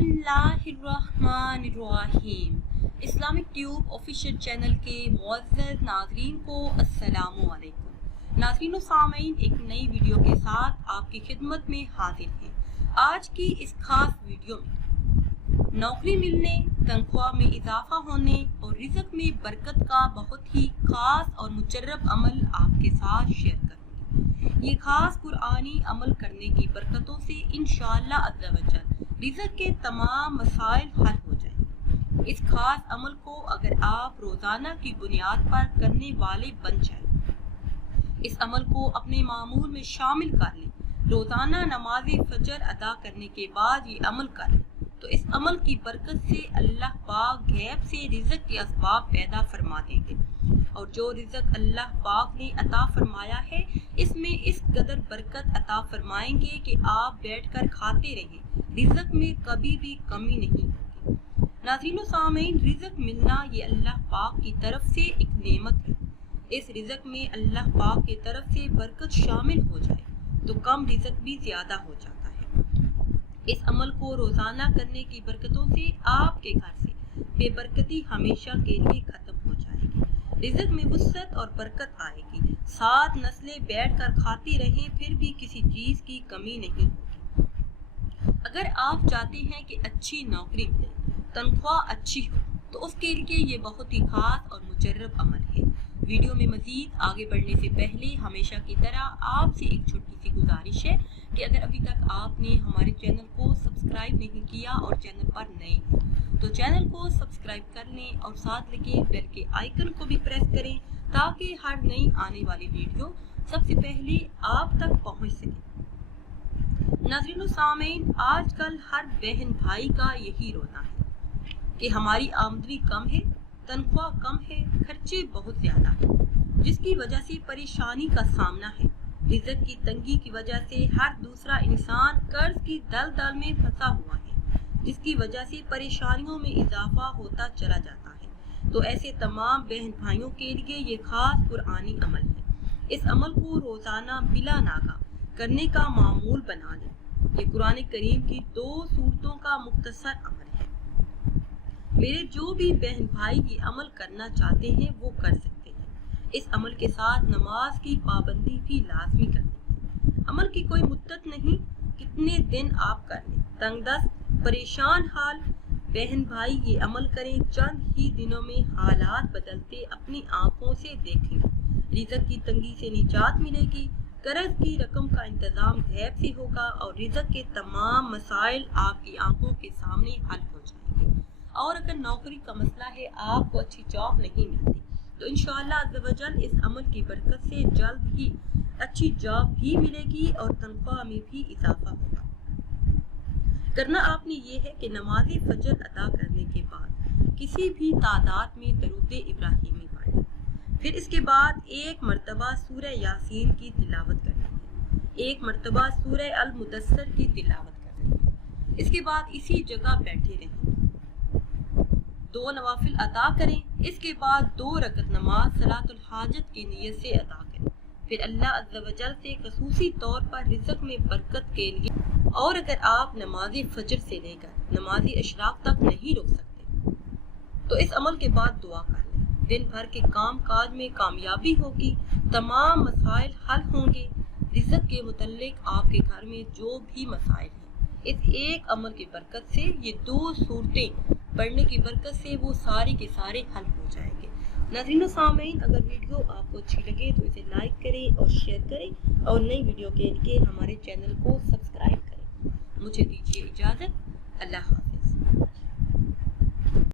बिस्मिल्लाहिर्रहमानिर्रहीम। Islamic tube official channel के मुअज़्ज़ज़ नाज़रीन को अस्सलामु अलैकुम। नाज़रीन व सामीन, एक नई वीडियो के साथ आपकी खिदमत में हाजिर हैं। आज की इस खास वीडियो में नौकरी मिलने, तनख्वाह में इजाफा होने और रिज़्क़ में बरकत का बहुत ही खास और मुजर्रब अमल आपके साथ शेयर करूँगी। ये खास कुरानी अमल करने की बरकतों से इंशाअल्लाह अज़्ज़ा वजल रिज़्क़ के तमाम मसाइल हल हो जाएंगे। इस खास अमल को अगर आप रोज़ाना की बुनियाद पर करने वाले बन जाएं, इस अमल को अपने मामूल में शामिल कर लें, रोज़ाना नमाज फजर अदा करने के बाद ये अमल कर लें, तो इस अमल की बरकत से अल्लाह पाक गैब से रिज़्क़ के असबाब पैदा फरमा देंगे और जो रिज़्क़ अल्लाह पाक ने अता फरमाया है इसमें इस कदर बरकत अता फरमाएंगे कि आप बैठकर खाते रहें, रिज़्क़ में कभी भी कमी नहीं होगी। नाज़रीन सामीन, रिज़्क़ मिलना ये अल्लाह पाक की तरफ से एक नेमत है। इस रिज़्क़ में अल्लाह पाक की तरफ से बरकत शामिल हो जाए तो कम रिज़्क़ भी ज़्यादा हो जाता है। इस अमल को रोज़ाना करने की बरकतों से आपके घर से बेबरकती हमेशा के लिए ख़त्म हो जाएगी। रिज़्क़ में वुसअत और बरकत आएगी। 7 नस्लें बैठकर खाती रहें फिर भी किसी चीज़ की कमी नहीं होगी। अगर आप चाहते हैं कि अच्छी नौकरी मिले, तनख्वाह अच्छी हो, तो उसके लिए ये बहुत ही खास और मुजर्रब अमल है। वीडियो में मज़ीद आगे बढ़ने से पहले हमेशा की तरह आपसे एक छोटी सी गुजारिश है कि अगर अभी तक आपने हमारे चैनल को सब्सक्राइब नहीं किया और चैनल पर नए हैं तो चैनल को सब्सक्राइब कर लें और साथ लगे बेल के आइकन को भी प्रेस करें ताकि हर नई आने वाली वीडियो सबसे पहले आप तक पहुंच सके। नाज़रीन सामीन, आजकल हर बहन भाई का यही रोना है कि हमारी आमदनी कम है, तनख्वाह कम है, खर्चे बहुत ज़्यादा हैं, जिसकी वजह से परेशानी का सामना है। रिज़्क़ की तंगी की वजह से हर दूसरा इंसान कर्ज की दलदल में फंसा हुआ है, जिसकी वजह से परेशानियों में इजाफा होता चला जाता है। तो ऐसे तमाम बहन भाइयों के लिए ये खास कुरानी अमल है। इस अमल को रोज़ाना बिला नागा करने का मामूल बना लें। ये कुरान करीम की 2 सूरतों का मुख्तसर अमल है। मेरे जो भी बहन भाई ये अमल करना चाहते हैं वो कर सकते हैं। इस अमल के साथ नमाज की पाबंदी भी लाजमी करनी है। अमल की कोई मुद्दत नहीं, कितने दिन आप कर लें। तंगदस्त परेशान हाल बहन भाई ये अमल करें, चंद ही दिनों में हालात बदलते अपनी आंखों से देखें। रिज़्क़ की तंगी से निजात मिलेगी, कर्ज की रकम का इंतजाम गैब से होगा और रिज़्क़ के तमाम मसाइल आपकी आंखों के सामने हल हो जाएंगे। और अगर नौकरी का मसला है, आपको अच्छी जॉब नहीं मिलती, तो इंशाअल्लाह अज़्ज़ा वजल इस अमल की बरकत से जल्द ही अच्छी जॉब भी मिलेगी और तनख्वाह में भी इजाफा होगा। करना आपने ये है कि नमाज फजर अदा करने के बाद किसी भी तादाद में दरूद इब्राहिमी पढ़ें। फिर इसके बाद 1 मरतबा सूरह यासीन की तिलावत करनी है, 1 मरतबा सूरह अल मुदस्सर की तिलावत करनी है। इसके बाद इसी जगह बैठे रहें, 2 नवाफिल अदा करें। इसके बाद 2 रकत नमाज सलातुल हाजत की नियत से अदा करें। फिर अल्लाह अज़्ज़ा वजल से ख़ुसूसी तौर पर रिज़्क़ में बरकत के लिए, और अगर आप नमाज फजर से लेकर नमाज अशराक तक नहीं रुक सकते तो इस अमल के बाद दुआ कर लें। दिन भर के काम काज में कामयाबी होगी, तमाम मसाइल हल होंगे। रिज़्क़ के मुतल्लिक आपके घर में जो भी मसाइल हैं, इस एक अमल की बरकत से, ये 2 सूरतें पढ़ने की बरकत से वो सारे के सारे हल हो जाएंगे। नाज़रीन सामीन, अगर वीडियो आपको अच्छी लगे तो इसे लाइक करें और शेयर करें और नई वीडियो के लिए हमारे चैनल को सब्सक्राइब करें। मुझे दीजिए इजाज़त। अल्लाह हाफ़िज़।